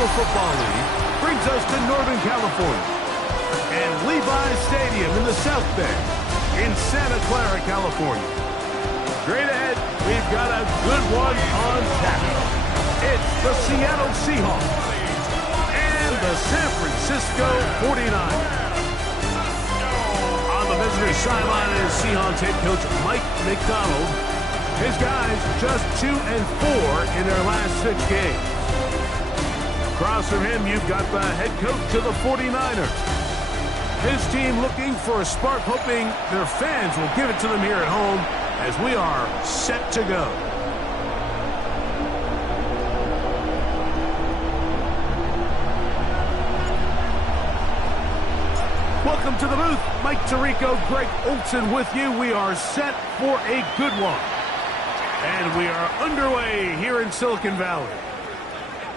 National Football League brings us to Northern California and Levi's Stadium in the South Bay in Santa Clara, California. Straight ahead, we've got a good one on tap. It's the Seattle Seahawks and the San Francisco 49ers. On the visitor's sideline is Seahawks head coach Mike Macdonald. His guys just 2-4 in their last 6 games. Across from him, you've got the head coach of the 49ers. His team looking for a spark, hoping their fans will give it to them here at home as we are set to go. Welcome to the booth. Mike Tirico, Greg Olsen with you. We are set for a good one. And we are underway here in Silicon Valley.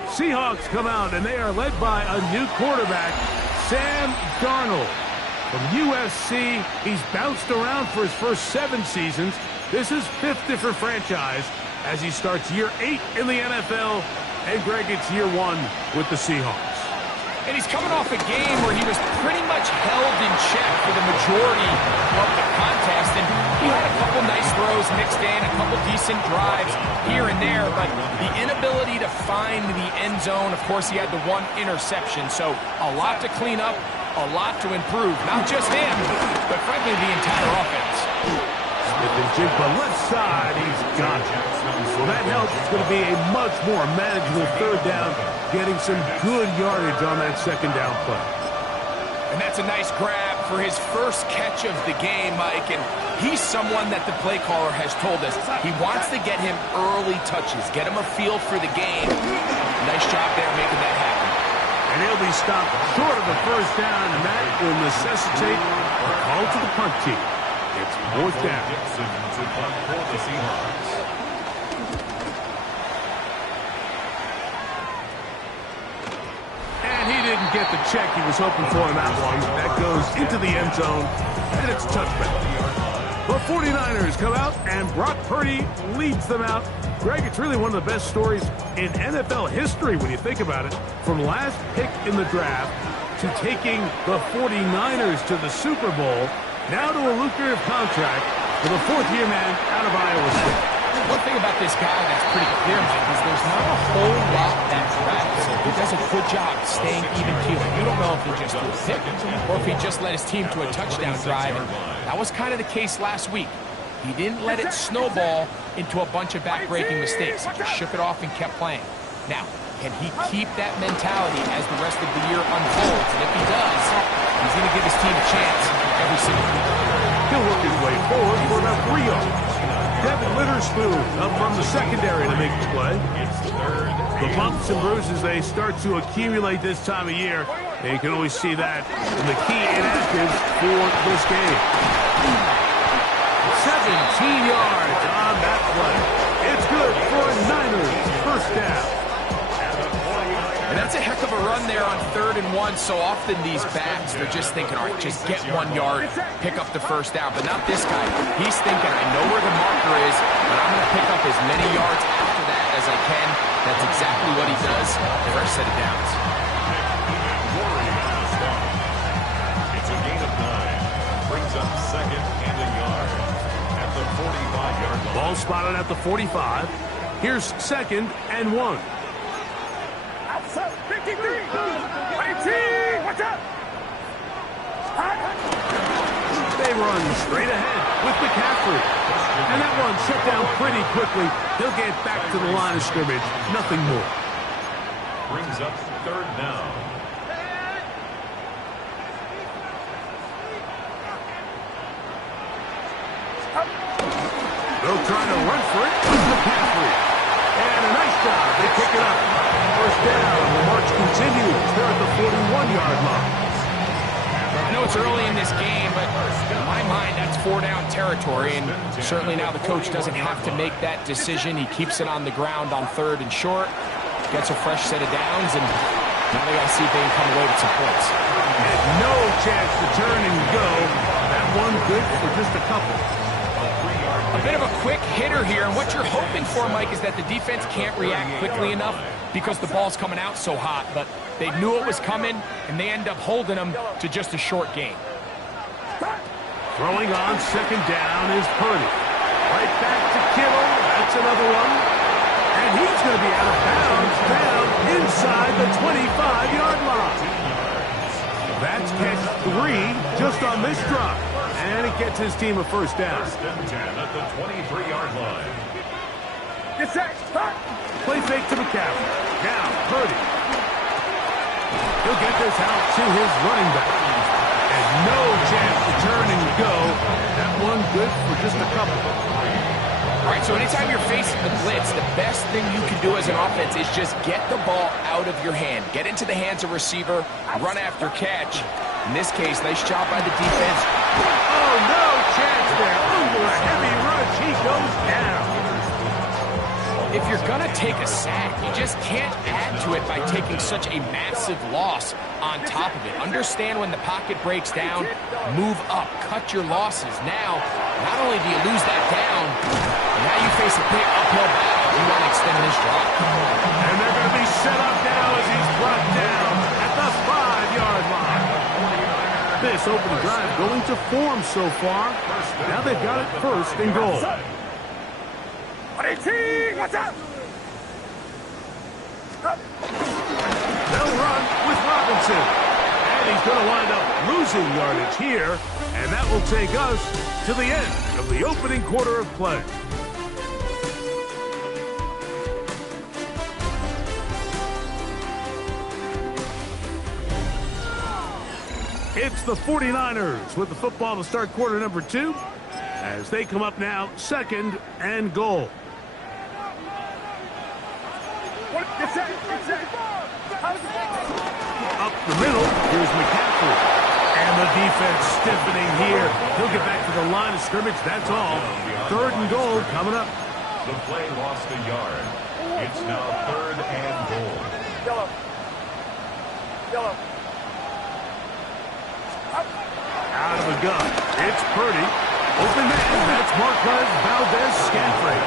Seahawks come out, and they are led by a new quarterback, Sam Darnold. From USC, he's bounced around for his first 7 seasons. This is 5th different franchise as he starts year 8 in the NFL. And Greg, it's year 1 with the Seahawks. And he's coming off a game where he was pretty much held in check for the majority of the contest. And he had a couple nice throws mixed in, a couple decent drives here and there. But the inability to find the end zone, of course, he had the 1 interception. So a lot to clean up, a lot to improve. Not just him, but frankly, the entire offense. Smith and Jigba left side, he's got it. Well, that helps. It's going to be a much more manageable 3rd down, getting some good yardage on that 2nd down play. And that's a nice grab for his first catch of the game, Mike. And he's someone that the play caller has told us he wants to get him early touches, get him a feel for the game. Nice job there making that happen. And he'll be stopped short of the 1st down, and that will necessitate a call to the punt team. It's 4th down. And he didn't get the check he was hoping for in that one. That goes into the end zone, and it's a touchback. The 49ers come out, and Brock Purdy leads them out. Greg, it's really one of the best stories in NFL history when you think about it. From last pick in the draft to taking the 49ers to the Super Bowl, now to a lucrative contract for the 4th-year man out of Iowa State. One thing about this guy that's pretty clear, Mike, is there's not a whole lot that travels. He does a good job staying even-keeled. You don't know if he just threw a pick or if he just led his team to a touchdown drive. And that was kind of the case last week. He didn't let it snowball into a bunch of back-breaking mistakes. He just shook it off and kept playing. Now, can he keep that mentality as the rest of the year unfolds? And if he does, he's going to give his team a chance every single week. He'll work his way forward for about 3 yards. Devin Witherspoon up from the secondary to make the play. The bumps and bruises, they start to accumulate this time of year. And you can always see that in the key inactives for this game. 17 yards on that play. It's good for a Niners 1st down. And that's a heck of a run there on 3rd and 1. So often these backs, they're just thinking, all right, just get 1 yard, pick up the 1st down. But not this guy. He's thinking, I know where the marker is, but I'm going to pick up as many yards after that as I can. That's exactly what he does. Fresh set of downs. It's a gain of 9. Brings up 2nd and a yard at the 45-yard line. Ball spotted at the 45. Here's 2nd and 1. 53! 18! Watch out! They run straight ahead with McCaffrey. And that one shut down pretty quickly. He'll get back to the line of scrimmage. Nothing more. Brings up 3rd down. They'll try to run for it with McCaffrey. And a nice job. They pick it up. 1st down. The march continues. They're at the 41-yard line. I know it's early in this game, but in my mind, that's 4-down territory. And certainly now the coach doesn't have to make that decision. He keeps it on the ground on 3rd and short. Gets a fresh set of downs. And now they got to see if they can come away with some points. And no chance to turn and go. That one good for just a couple. A 3-yard A bit of a quick hitter here, and what you're hoping for, Mike, is that the defense can't react quickly enough because the ball's coming out so hot, but they knew it was coming, and they end up holding them to just a short gain. Throwing on second down is Purdy. Right back to Kittle. That's another one. And he's going to be out of bounds down inside the 25-yard line. That's catch 3 just on this drive. And it gets his team a first down. First and 10 at the 23-yard line. Get set. Start. Play fake to McCaffrey. Now, Purdy. He'll get this out to his running back. And no chance to turn and go. That one good for just a couple. All right, so anytime you're facing the blitz, the best thing you can do as an offense is just get the ball out of your hand. Get into the hands of receiver, run after catch. In this case, nice job by the defense. Oh, no chance there. Under a heavy rush, he goes down. If you're going to take a sack, you just can't add to it by taking such a massive loss on top of it. Understand when the pocket breaks down, move up, cut your losses. Now, not only do you lose that down, but now you face a big uphill battle. You want to extend this drive. And they're going to be set up now as he's brought down at the 5-yard line. This opening drive going to form so far. Now they've got it first and goal. 18, what's up? They'll run with Robinson. And he's going to wind up losing yardage here. And that will take us to the end of the opening quarter of play. It's the 49ers with the football to start quarter number 2 as they come up now second and goal. Up the middle, here's McCaffrey. And the defense stiffening here. He'll get back to the line of scrimmage, that's all. Third and goal coming up. The play lost a yard. It's now third and goal. Yellow. Yellow. Out of the gun, it's Purdy. Open man, that's Marquez Valdez-Scantling.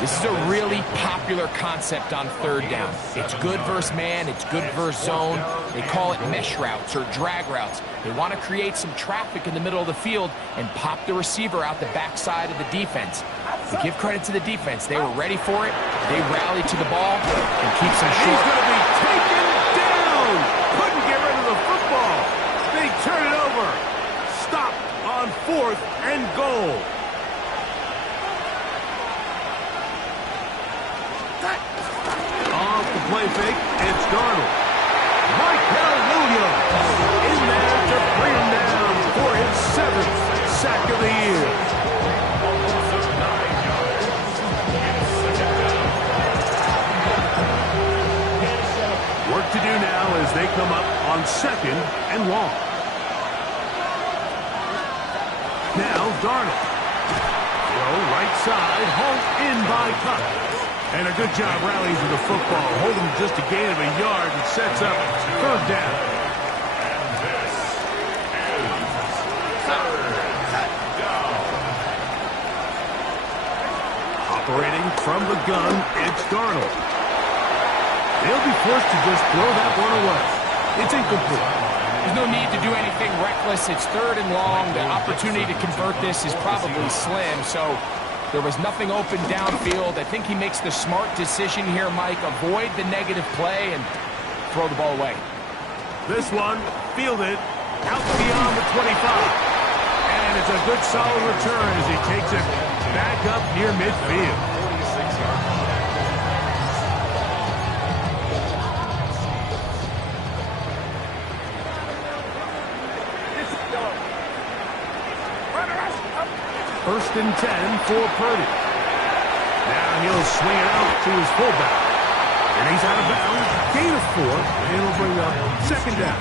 This is a really popular concept on third down. It's good versus man, it's good versus zone. They call it mesh routes or drag routes. They want to create some traffic in the middle of the field and pop the receiver out the backside of the defense. To give credit to the defense, they were ready for it. They rallied to the ball and keeps him short. He's going to be taken down. Couldn't get rid of the football. They turn it over. Stop on fourth and goal. Off the play fake, it's Darnold. Michael Williams in there to bring him down for his 7th sack of the year. Work to do now as they come up on second and long. Now Darnold. Throw right side, hauled in by Cup. And a good job rallying to the football. Holding just a gain of a yard and sets up third down. And this is third down. Operating from the gun, it's Darnold. They'll be forced to just throw that one away. It's incomplete. There's no need to do anything reckless. It's third and long. The opportunity to convert this is probably slim, so there was nothing open downfield. I think he makes the smart decision here, Mike. Avoid the negative play and throw the ball away. This one fielded out beyond the 25. And it's a good solid return as he takes it back up near midfield. 46-yard line. First and 10 for Purdy. Now he'll swing it out to his fullback. And he's out of bounds. Gain of 4. And he'll bring up second down.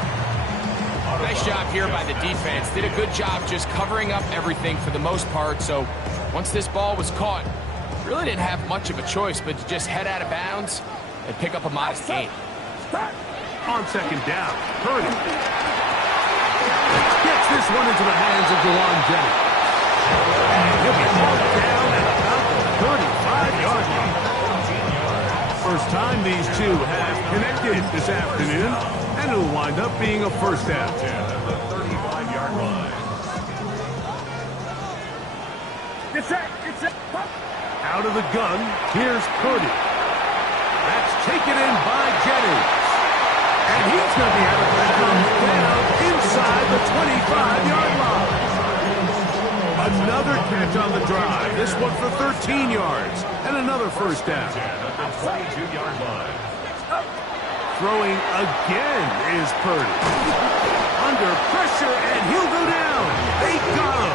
Nice job here by the defense. Did a good job just covering up everything for the most part. So once this ball was caught, really didn't have much of a choice but to just head out of bounds and pick up a modest gain. On second down, Purdy gets this one into the hands of Jawan Jennings. And he'll be hauled down at about the 35-yard line. First time these two have connected this afternoon, and it'll wind up being a first down. At the 35-yard line. Get set. Get set. Out of the gun, here's Purdy. That's taken in by Jennings. And he's going to be out of bounds down inside the 25-yard line. Another catch on the drive. This one for 13 yards. And another first down. At the 22-yard line. Throwing again is Purdy. Under pressure, and he'll go down. They got him.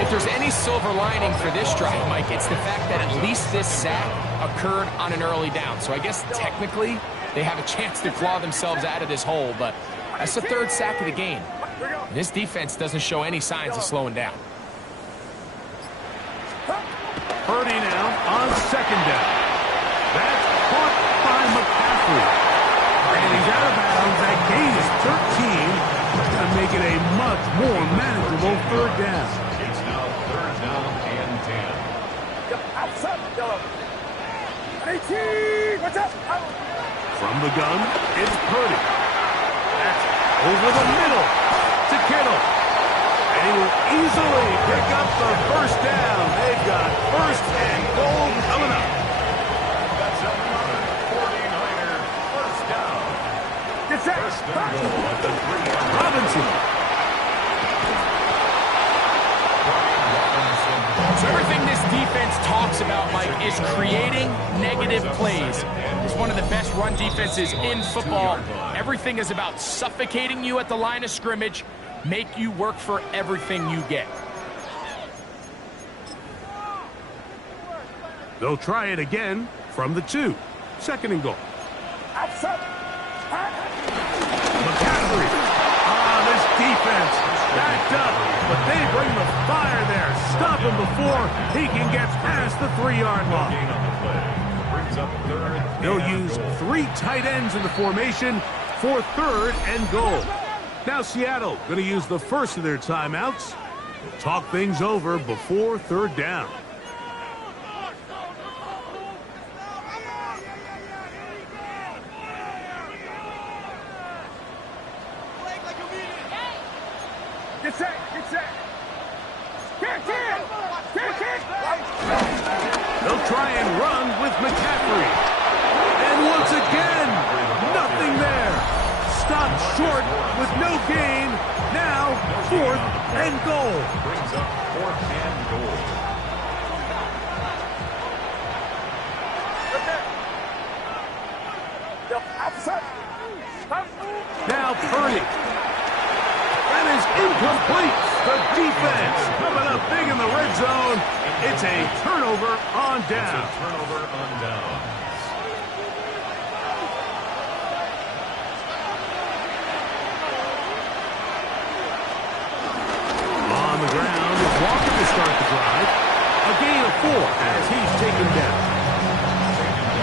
If there's any silver lining for this drive, Mike, it's the fact that at least this sack occurred on an early down. So I guess technically they have a chance to claw themselves out of this hole, but that's the third sack of the game. This defense doesn't show any signs of slowing down. Purdy now on second down. That's caught by McCaffrey. And he's out of bounds. That gain is 13. That's going to make it a much more manageable third down. It's now third down and 10. Outside. Yellow. 18. What's up? From the gun, it's Purdy. That's over the middle to Kittle. And he will easily pick up the first down. They've got first and goal coming up. That's another 49er first down. Get set. First and goal at the 3-yard line. Robinson. So everything this defense talks about, Mike, is creating negative plays. It's one of the best run defenses in football. Everything is about suffocating you at the line of scrimmage, make you work for everything you get. They'll try it again from the 2. Second and goal. Outside. McCaffrey. This defense backed up, but they bring the fire there. Stop him before he can get past the 3-yard line. Gain on the play. Brings up third. They'll use 3 tight ends in the formation for third and goal. Now Seattle going to use the first of their timeouts to talk things over before third down. Get set. Get set. Kick. They'll try and run with McCaffrey. And once again, nothing there. Stopped short with no gain. Now, fourth and goal. Brings up fourth and goal. Outside. Now Purdy. That is incomplete. The defense coming up big in the red zone. It's a turnover on down. It's a turnover on down. On the ground is Walker to start the drive. A gain of 4 as he's taken down.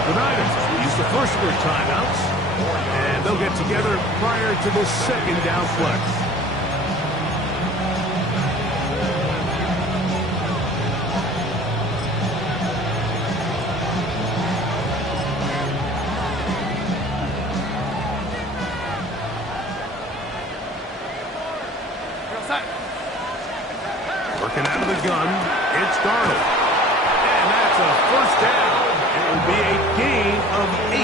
The Niners use the first of their timeouts, and they'll get together prior to this second down play. Working out of the gun, it's Darnold. And that's a first down. It will be a gain of 8.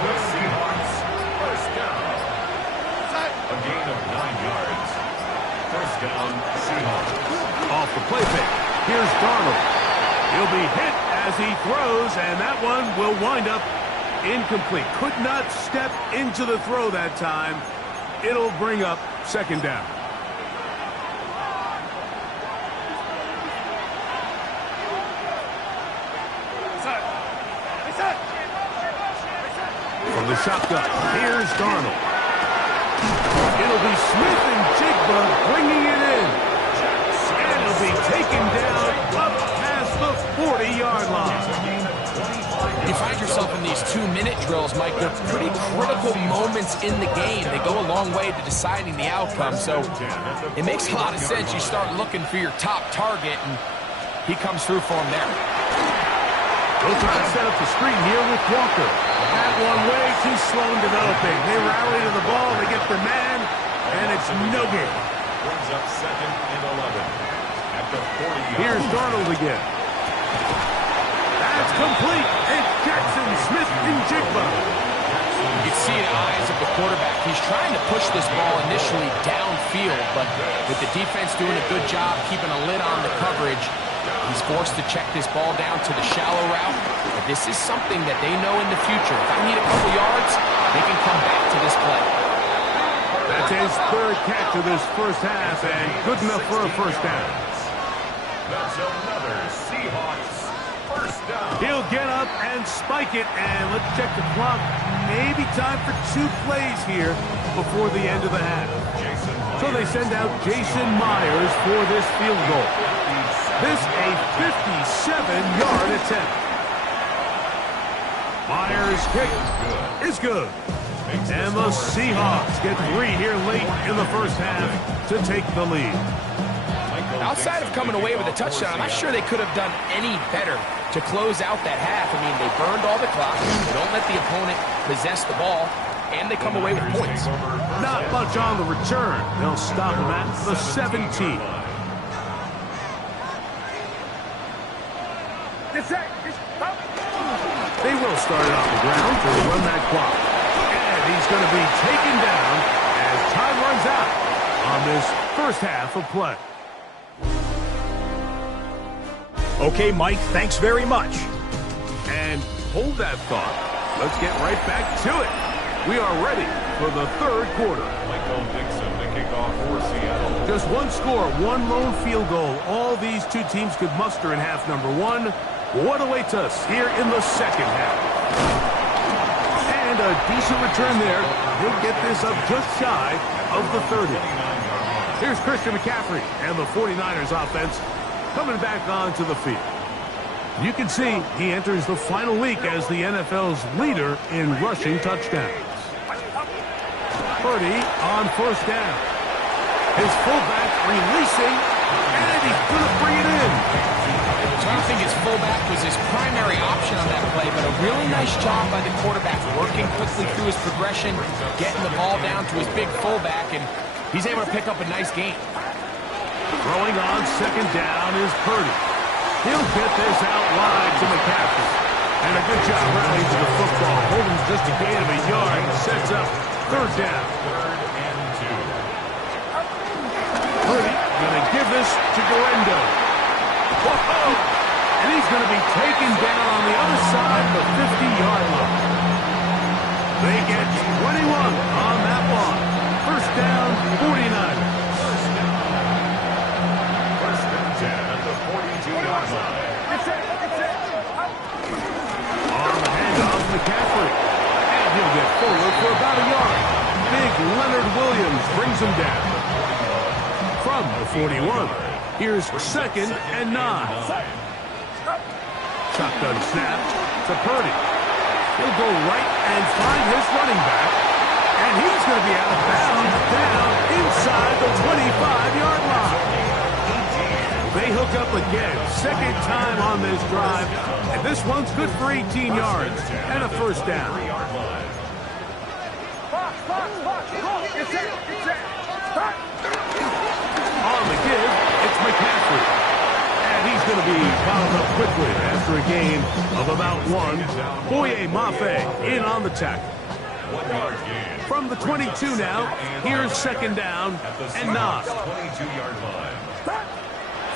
The Seahawks, first down. A gain of 9 yards. First down, Seahawks. Off the play fake, here's Darnold. He'll be hit as he throws, and that one will wind up incomplete. Could not step into the throw that time. It'll bring up second down. From the shotgun, here's Darnold. It'll be Smith and Jigba bringing it in. And it'll be taken down up past the 40-yard line. You find yourself in these 2-minute drills, Mike, they're pretty critical moments in the game. They go a long way to deciding the outcome, so it makes a lot of sense. You start looking for your top target, and he comes through for him there. They'll try to set up the screen here with Walker. That one way too slow in developing. They rally to the ball, they get the man, and it's no good. Brings up 2nd and 11 at the 40-yard. Here's Darnold again. That's complete. It's Jackson Smith-Njigba. You can see the eyes of the quarterback. He's trying to push this ball initially downfield, but with the defense doing a good job keeping a lid on the coverage, he's forced to check this ball down to the shallow route. But this is something that they know in the future. If I need a couple yards, they can come back to this play. That's his 3rd catch of this first half, and good enough for a first down. That's another Seahawks first down. He'll get up and spike it, and let's check the clock. Maybe time for 2 plays here before the end of the half. So they send out Jason Myers for this field goal. This a 57-yard attempt. Myers' kick is good. And the Seahawks get 3 here late in the first half to take the lead. Outside of coming away with a touchdown, I'm not sure they could have done any better to close out that half. I mean, they burned all the clock, they don't let the opponent possess the ball, and they come away with points. Not much on the return. They'll stop him at the 17. They will start it off the ground to run that clock. And he's going to be taken down as time runs out on this first half of play. Okay, Mike, thanks very much. And hold that thought. Let's get right back to it. We are ready for the 3rd quarter. Michael Dixon to kick off for Seattle. Just one score, one lone field goal. All these 2 teams could muster in half number 1. What awaits us here in the second half? And a decent return there. He'll get this up just shy of the 30. Here's Christian McCaffrey and the 49ers offense coming back onto the field. You can see he enters the final week as the NFL's leader in rushing touchdowns. Purdy on first down. His fullback releasing, and he's going to bring it in. So I don't think his fullback was his primary option on that play, but a really nice job by the quarterback, working quickly through his progression, getting the ball down to his big fullback, and he's able to pick up a nice gain. Throwing on second down is Purdy. He'll get this out wide to McCaffrey. And a good job rallying to the football. Holding just a gain of a yard and sets up 3rd down. 3rd and 2. Purdy going to give this to Guerendo. Whoa! And he's going to be taken down on the other side of the 50-yard line. They get 21 on that one. First down, 49ers. First and 10 at the 42-yard line. On the handoff, McCaffrey. And he'll get forward for about a yard. Big Leonard Williams brings him down. From the 41, here's 2nd and 9. Shotgun snap to Purdy. He'll go right and find his running back. And he's going to be out of bounds down inside the 25-yard line. They hook up again. 2nd time on this drive. And this one's good for 18 yards and a first down. On the give, it's McCaffrey. And he's going to be fouled up quickly after a gain of about 1. Boye Mafe in on the tackle. 1 yard gain. From the 22 now, here's 2nd down and 9. 22-yard line.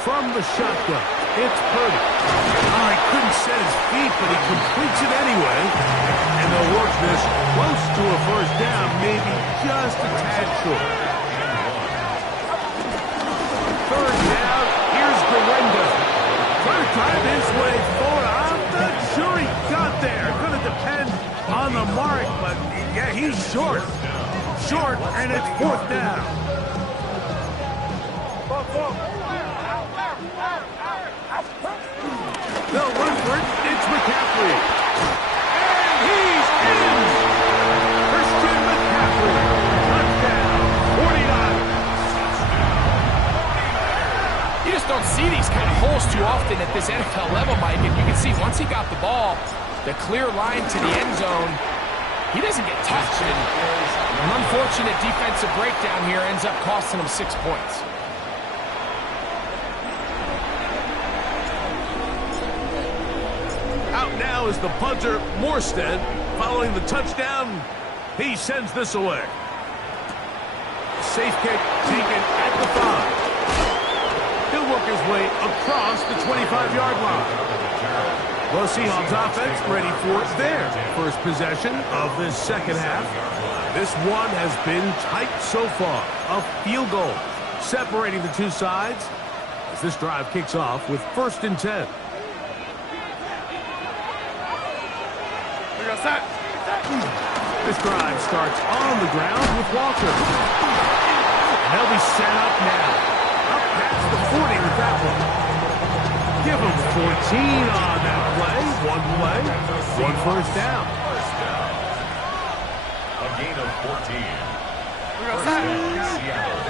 From the shotgun, it's Purdy. Oh, he couldn't set his feet, but he completes it anyway. And they'll work this close to a first down, maybe just a tad short. 3rd down, here's Guerendo. Trying to drive his way forward. I'm not sure he got there. Going to depend on the mark, but yeah, he's short. Short, and it's 4th down. They'll run for it. It's McCaffrey. this NFL level, Mike, and you can see once he got the ball, the clear line to the end zone, he doesn't get touched. And an unfortunate defensive breakdown here ends up costing him 6 points. Out now is the punter, Morstead. Following the touchdown, he sends this away. Safe kick taken at the 5. He'll work his way across the 25-yard line. Well, Seahawks offense ready for their first possession of this second half. This one has been tight so far. A field goal separating the two sides as this drive kicks off with 1st and 10. This drive starts on the ground with Walker. They'll be set up now. Up past the 40 with that one. Give them 14 on that play. One first down. A gain of 14. First down, Seattle.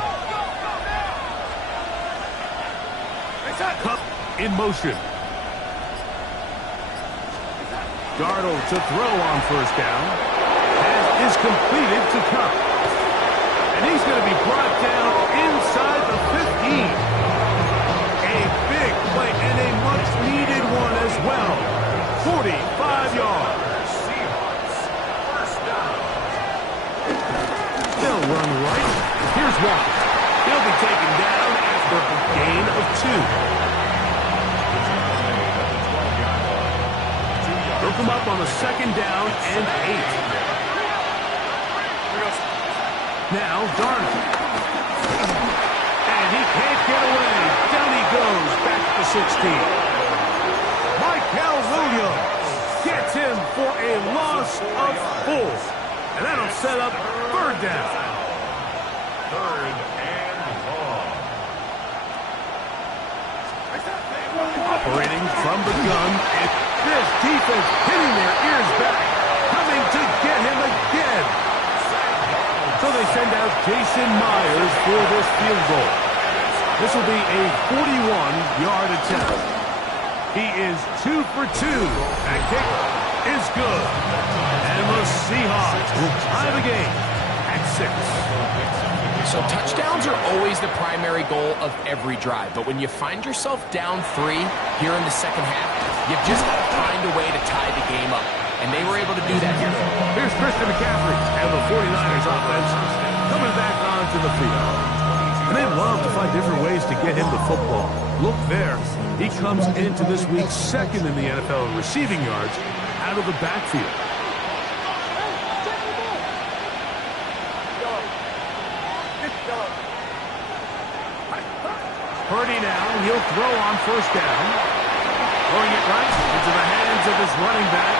Cup in motion. Darnold to throw on first down. Pass is completed to Cup. And he's going to be brought down inside the 15. A big play and a much-needed one as well. 45 yards. Seahawks, first down. They'll run right. Here's Walker. He'll be taken down after a gain of 2. They'll come up on a 2nd down and 8. Now Darnold. And he can't get away. Down he goes back to the 16. Michael Williams gets him for a loss of 4. And that'll set up 3rd down. 3rd and long. Operating from the gun, and this defense hitting their ears back, coming to get him again. So they send out Jason Myers for this field goal. This will be a 41-yard attempt. He is 2 for 2. That kick is good. And the Seahawks will tie the game at 6. So touchdowns are always the primary goal of every drive. But when you find yourself down 3 here in the second half, you've just got to find a way to tie the game up. And they were able to do that here. Here's Christian McCaffrey and the 49ers offense coming back onto the field. And they love to find different ways to get him the football. Look there. He comes into this week 2nd in the NFL in receiving yards out of the backfield. Purdy now, he'll throw on first down. Throwing it right into the hands of his running back.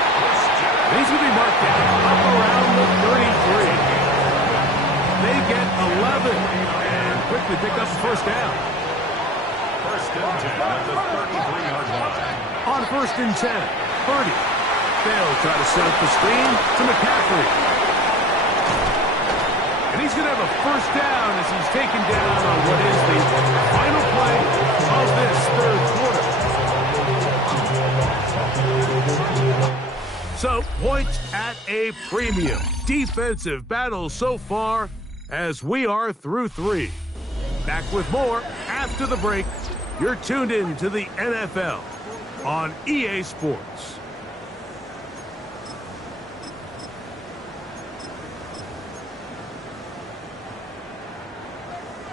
And he's going to be marked down up around the 33. They get 11 and quickly pick up the first down. 1st and 10 at the 33-yard line. On 1st and 10, Purdy. They'll try to set up the screen to McCaffrey. And he's going to have a first down as he's taken down on what is the final play of this 3rd quarter. So, points at a premium. Defensive battle so far as we are through 3. Back with more after the break. You're tuned in to the NFL on EA Sports.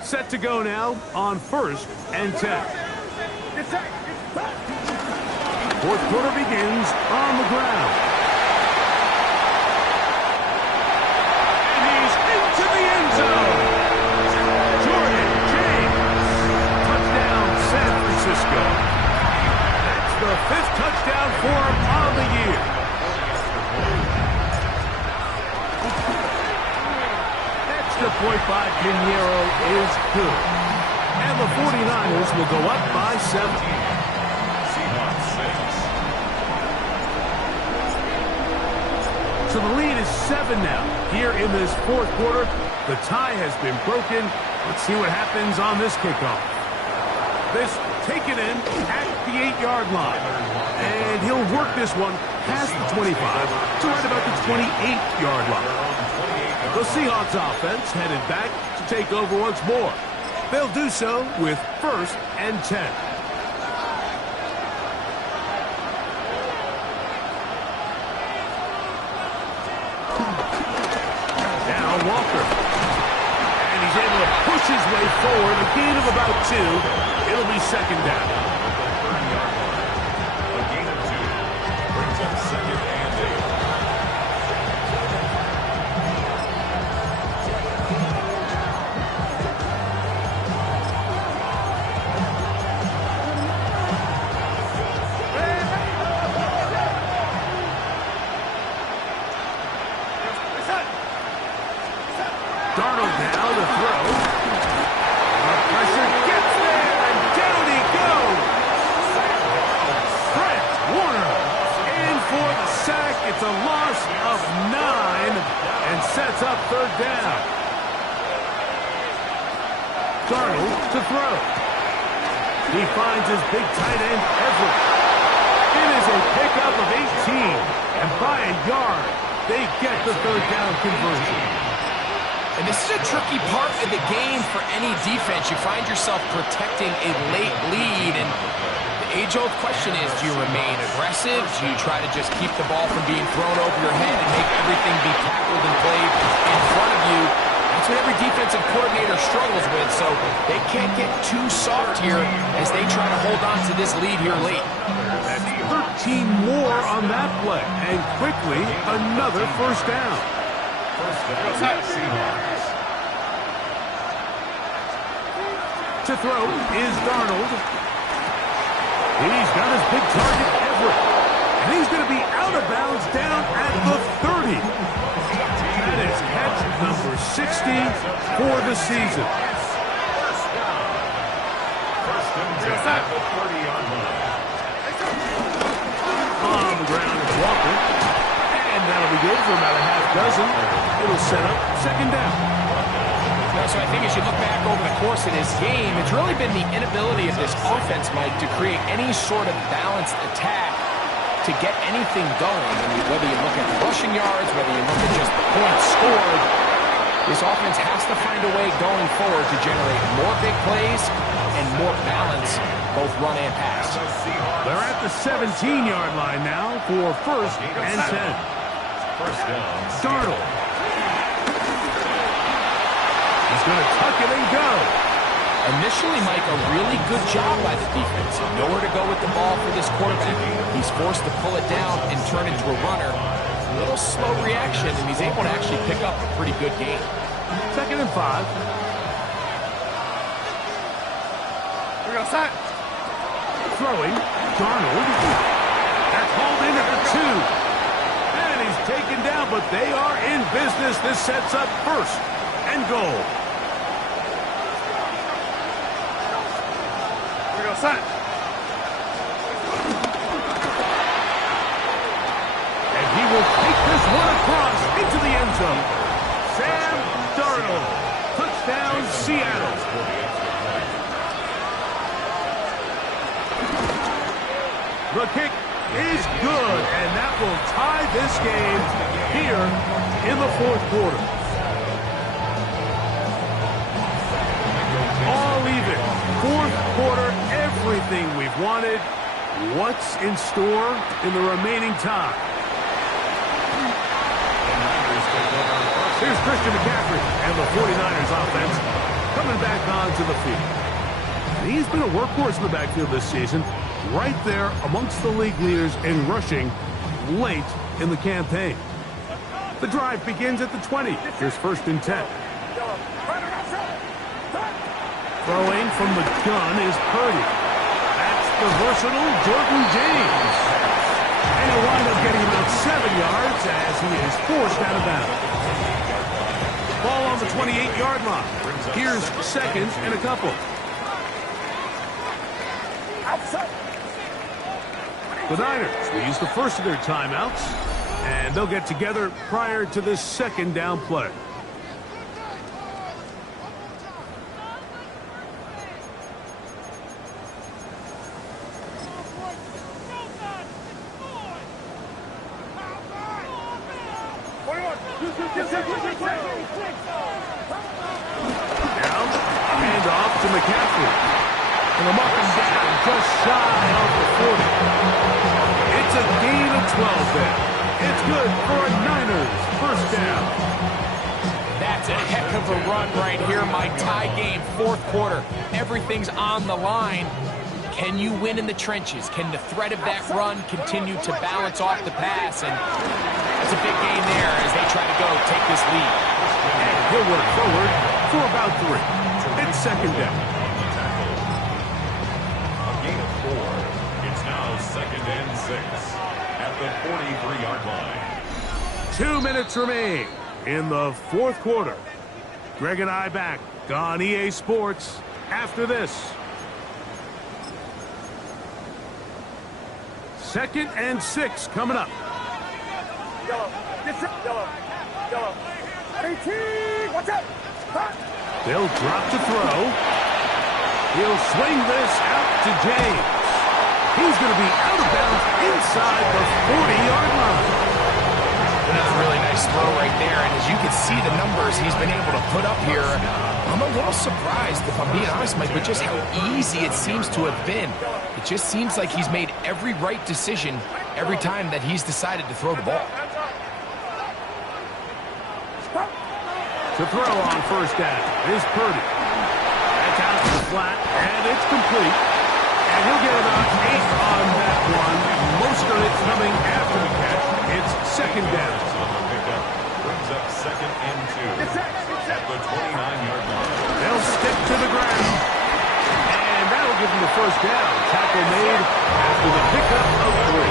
Set to go now on 1st and 10. 4th quarter begins on the ground. And he's into the end zone. Jordan James. Touchdown, San Francisco. That's the 5th touchdown for him on the year. Extra point by Pinheiro is good. And the 49ers will go up by 7. Seahawks 6. So the lead is 7 now. Here in this 4th quarter, the tie has been broken. Let's see what happens on this kickoff. This taken in at the 8-yard line. And he'll work this one past the 25 to right about the 28-yard line. The Seahawks offense headed back to take over once more. They'll do so with 1st and 10. Now Walker. And he's able to push his way forward, a gain of about 2. It'll be 2nd down. A gain of 2 brings up 2nd and 8. Darnold now to throw. Pressure gets there, and down he goes. Fred Warner in for the sack. It's a loss of 9 and sets up 3rd down. Darnold to throw. He finds his big tight end, Everett. It is a pickup of 18, and by a yard, they get the 3rd down conversion. And this is a tricky part of the game for any defense. You find yourself protecting a late lead, and the age-old question is, do you remain aggressive? Do you try to just keep the ball from being thrown over your head and make everything be tackled and played in front of you? That's what every defensive coordinator struggles with, so they can't get too soft here as they try to hold on to this lead here late. That's 13 more on that play, and quickly another 1st down. 1st down, Seahawks. To throw is Darnold. He's got his big target, Everett. And he's going to be out of bounds down at the 30. That is catch number 60 for the season. 1st and 10 at the 30-yard line. On the ground is Walker. And that'll be good for about a half dozen. It'll set up 2nd down. So I think as you look back over the course of this game, it's really been the inability of this offense, Mike, to create any sort of balanced attack to get anything going. I mean, whether you look at the rushing yards, whether you look at just the points scored, this offense has to find a way going forward to generate more big plays and more balance, both run and pass. They're at the 17-yard line now for 1st and 10. 1st down, Darnold. He's going to tuck it and go. Initially, Mike, a really good job by the defense. Nowhere to go with the ball for this quarterback. He's forced to pull it down and turn into a runner. A little slow reaction, and he's able to actually pick up a pretty good game. 2nd and 5. Here we go, set. Throwing, Darnold. That's hauled in at the 2. And he's taken down, but they are in business. This sets up 1st and goal. Here we go, set. And he will take this one across into the end zone. Sam Darnold. Touchdown, Seattle. The kick is good, and that will tie this game here in the 4th quarter. All even. 4th quarter, everything we've wanted. What's in store in the remaining time? Here's Christian McCaffrey and the 49ers offense coming back onto the field. And he's been a workhorse in the backfield this season, right there amongst the league leaders in rushing late in the campaign. The drive begins at the 20. Here's 1st and 10. Throwing from the gun is Purdy. That's the versatile Jordan James. And he'll wind up getting about 7 yards as he is forced out of bounds. Ball on the 28-yard line. Here's 2nd and a couple. The Niners will use the first of their timeouts, and they'll get together prior to this 2nd down play. Now, hand off to McCaffrey. And a mark him down just shy of the 40. It's a gain of 12 there. It's good for a Niners first down. That's a heck of a run right here, Mike. Tie game, fourth quarter. Everything's on the line. Can you win in the trenches? Can the threat of that run continue to balance off the pass? And that's a big gain there as they try to go take this lead. And he'll work forward for about 3. It's second down. A gain of 4. It's now second and 6 at the 43-yard line. 2 minutes remain in the fourth quarter. Greg and I back on EA Sports after this. Second and 6 coming up. Yellow. Get your yellow. Yellow. 18. Watch out. They'll drop to throw. He'll swing this out to James. He's going to be out of bounds inside the 40-yard line. Another really nice throw right there, and as you can see the numbers he's been able to put up here, I'm a little surprised, if I'm being honest, Mike, with just how easy it seems to have been. It just seems like he's made every right decision every time that he's decided to throw the ball. To throw on first down is Purdy. That's out to the flat, and it's complete. And he'll get about 8 on that one. Most of it coming after the catch. It's second down. Brings up second and 2 at the 29-yard line. They'll stick to the ground. And that'll give them the first down. Tackle made after the pickup of 3.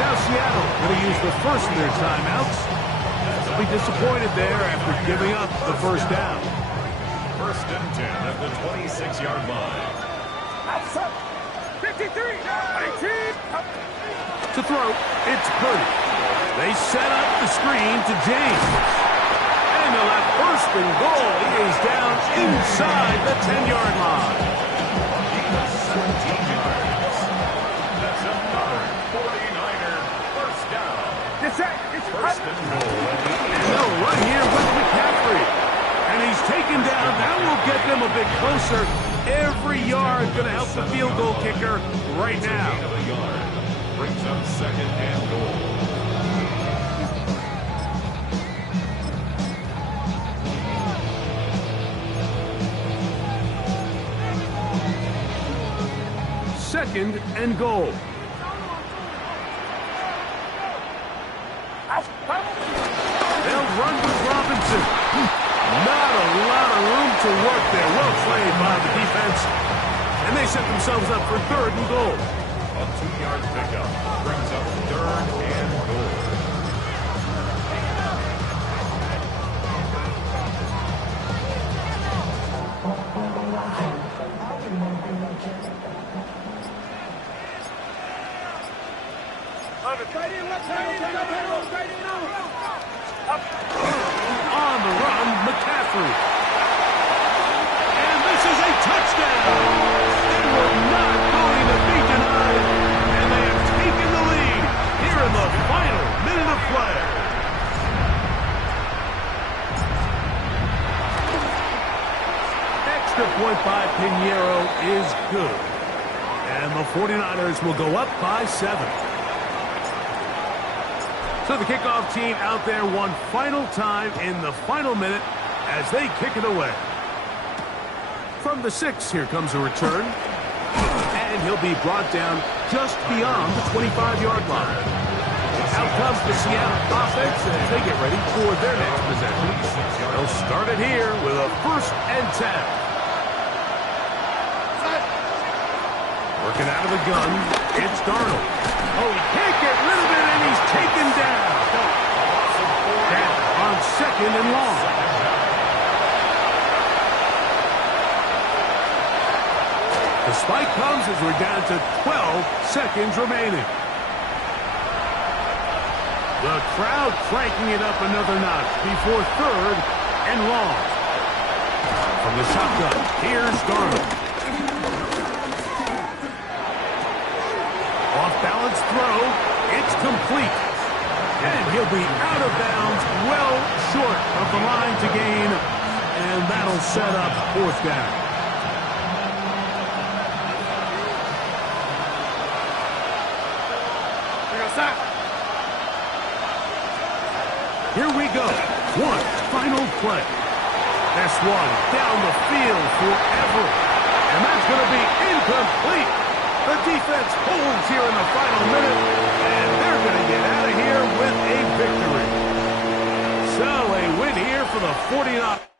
Now Seattle going to use the first of their timeouts. They'll be disappointed there after giving up the first down. First and 10 at the 26-yard line. 53. 18. To throw, it's Purdy. They set up the screen to James. And they'll have first and goal. He is down inside the 10-yard line. 17 yards. That's another 49er first down. First and goal. And they'll run here with McCaffrey. And he's taken down. That will get them a bit closer. Every yard going to help the field goal kicker right now. Gain of a yard. Brings up second and goal. Second and goal. They'll run with Robinson. Not a lot of room to work there. Well played by the defense. And they set themselves up for third and goal. A 2-yard pickup brings up third and goal. On the run, McCaffrey. And this is a touchdown. They were not going to be denied. And they have taken the lead here in the final minute of play. Extra point by Pinheiro is good. And the 49ers will go up by 7. So the kickoff team out there one final time in the final minute as they kick it away. From the 6, here comes a return. And he'll be brought down just beyond the 25-yard line. Out comes the Seattle offense as they get ready for their next possession. They'll start it here with a first and 10. Working out of the gun, it's Darnold. Oh, he can't get rid of it, and he's taken down. Down on second and long. The spike comes as we're down to 12 seconds remaining. The crowd cranking it up another notch before third and long. From the shotgun, here's Darnold. Off-balance throw. It's complete. And he'll be out of bounds, well short of the line to gain, and that'll set up fourth down. Here we go. One final play. This one down the field forever. And that's going to be incomplete. The defense holds here in the final minute, and they're going to get out of here with a victory. So a win here for the 49ers.